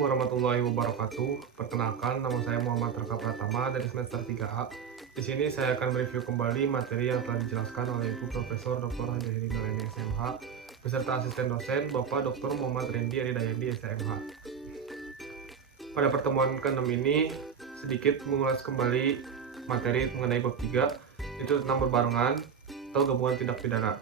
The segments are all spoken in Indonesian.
warahmatullahi wabarakatuh. Perkenalkan, nama saya Muhammad Raka Pratama dari semester 3A. Di sini saya akan mereview kembali materi yang telah dijelaskan oleh Ibu Profesor Dr. Hajahiri Nureni SMH beserta asisten dosen Bapak Dr. Muhammad Rendi Aridayandi SMH. Pada pertemuan ke-6 ini sedikit mengulas kembali materi mengenai bab 3, itu tentang berbarengan atau gabungan tindak pidana.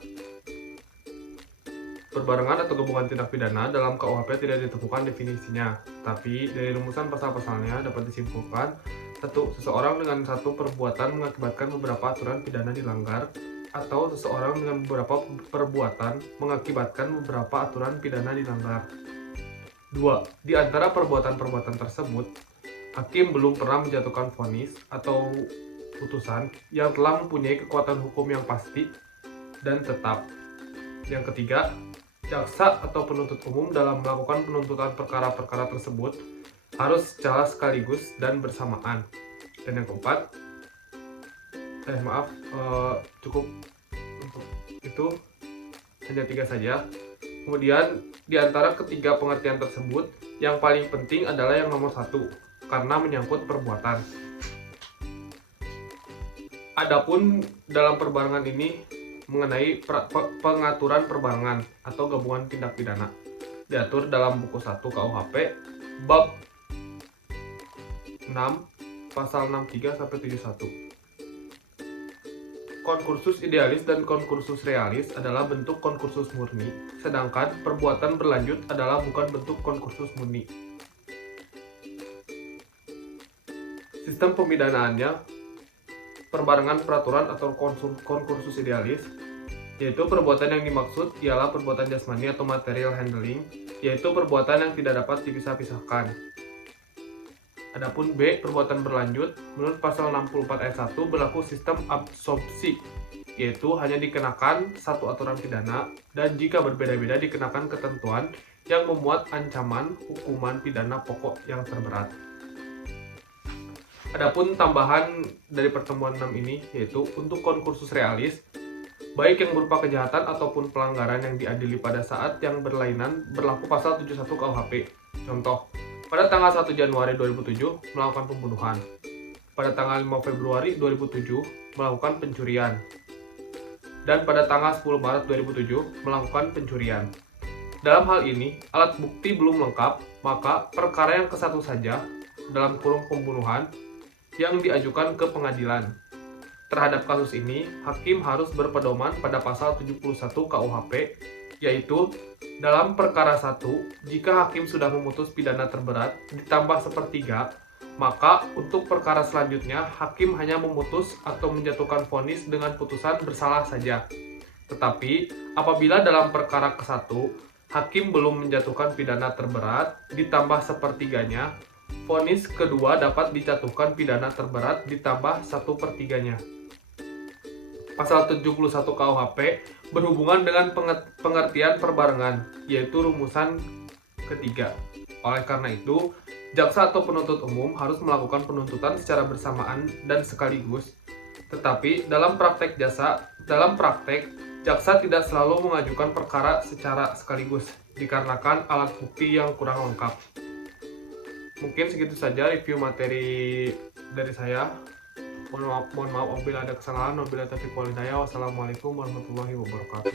Berbarengan atau gabungan tindak pidana dalam KUHP tidak ditemukan definisinya, tapi dari rumusan pasal-pasalnya dapat disimpulkan: 1. Seseorang dengan satu perbuatan mengakibatkan beberapa aturan pidana dilanggar, atau seseorang dengan beberapa perbuatan mengakibatkan beberapa aturan pidana dilanggar. 2. Di antara perbuatan-perbuatan tersebut, hakim belum pernah menjatuhkan vonis atau putusan yang telah mempunyai kekuatan hukum yang pasti dan tetap. Yang ketiga, jaksa atau penuntut umum dalam melakukan penuntutan perkara-perkara tersebut harus secara sekaligus dan bersamaan. Dan yang keempat, cukup untuk itu hanya 3 saja. Kemudian di antara ketiga pengertian tersebut, yang paling penting adalah yang nomor 1, karena menyangkut perbuatan. Adapun dalam perbarengan ini mengenai pengaturan perbarengan atau gabungan tindak pidana diatur dalam buku 1 KUHP bab 6 pasal 63 sampai 71. Konkursus idealis dan konkursus realis adalah bentuk konkursus murni, sedangkan perbuatan berlanjut adalah bukan bentuk konkursus murni. Sistem pemidanaannya perbarengan peraturan atau konkursus idealis, yaitu perbuatan yang dimaksud ialah perbuatan jasmani atau material handling, yaitu perbuatan yang tidak dapat dipisah-pisahkan. Adapun B, perbuatan berlanjut, menurut pasal 64 ayat 1 berlaku sistem absorpsi, yaitu hanya dikenakan satu aturan pidana dan jika berbeda-beda dikenakan ketentuan yang memuat ancaman hukuman pidana pokok yang terberat. Adapun tambahan dari pertemuan 6 ini, yaitu untuk konkursus realis, baik yang berupa kejahatan ataupun pelanggaran yang diadili pada saat yang berlainan berlaku pasal 71 KUHP. Contoh, pada tanggal 1 Januari 2007 melakukan pembunuhan, pada tanggal 5 Februari 2007 melakukan pencurian, dan pada tanggal 10 Maret 2007 melakukan pencurian. Dalam hal ini, alat bukti belum lengkap, maka perkara yang ke-1 saja, dalam kurung pembunuhan, yang diajukan ke pengadilan. Terhadap kasus ini, hakim harus berpedoman pada pasal 71 KUHP, yaitu dalam perkara 1, jika hakim sudah memutus pidana terberat ditambah 1/3, maka untuk perkara selanjutnya hakim hanya memutus atau menjatuhkan vonis dengan putusan bersalah saja. Tetapi apabila dalam perkara ke-1 hakim belum menjatuhkan pidana terberat ditambah 1/3-nya, vonis kedua dapat dijatuhkan pidana terberat ditambah 1/3-nya. Pasal 71 KUHP berhubungan dengan pengertian perbarengan, yaitu rumusan ketiga. Oleh karena itu, jaksa atau penuntut umum harus melakukan penuntutan secara bersamaan dan sekaligus. Tetapi dalam praktek jaksa tidak selalu mengajukan perkara secara sekaligus dikarenakan alat bukti yang kurang lengkap. Mungkin segitu saja review materi dari saya. Mohon maaf apabila ada kesalahan. Wabillahi taufiq wal hidayah. Wassalamualaikum warahmatullahi wabarakatuh.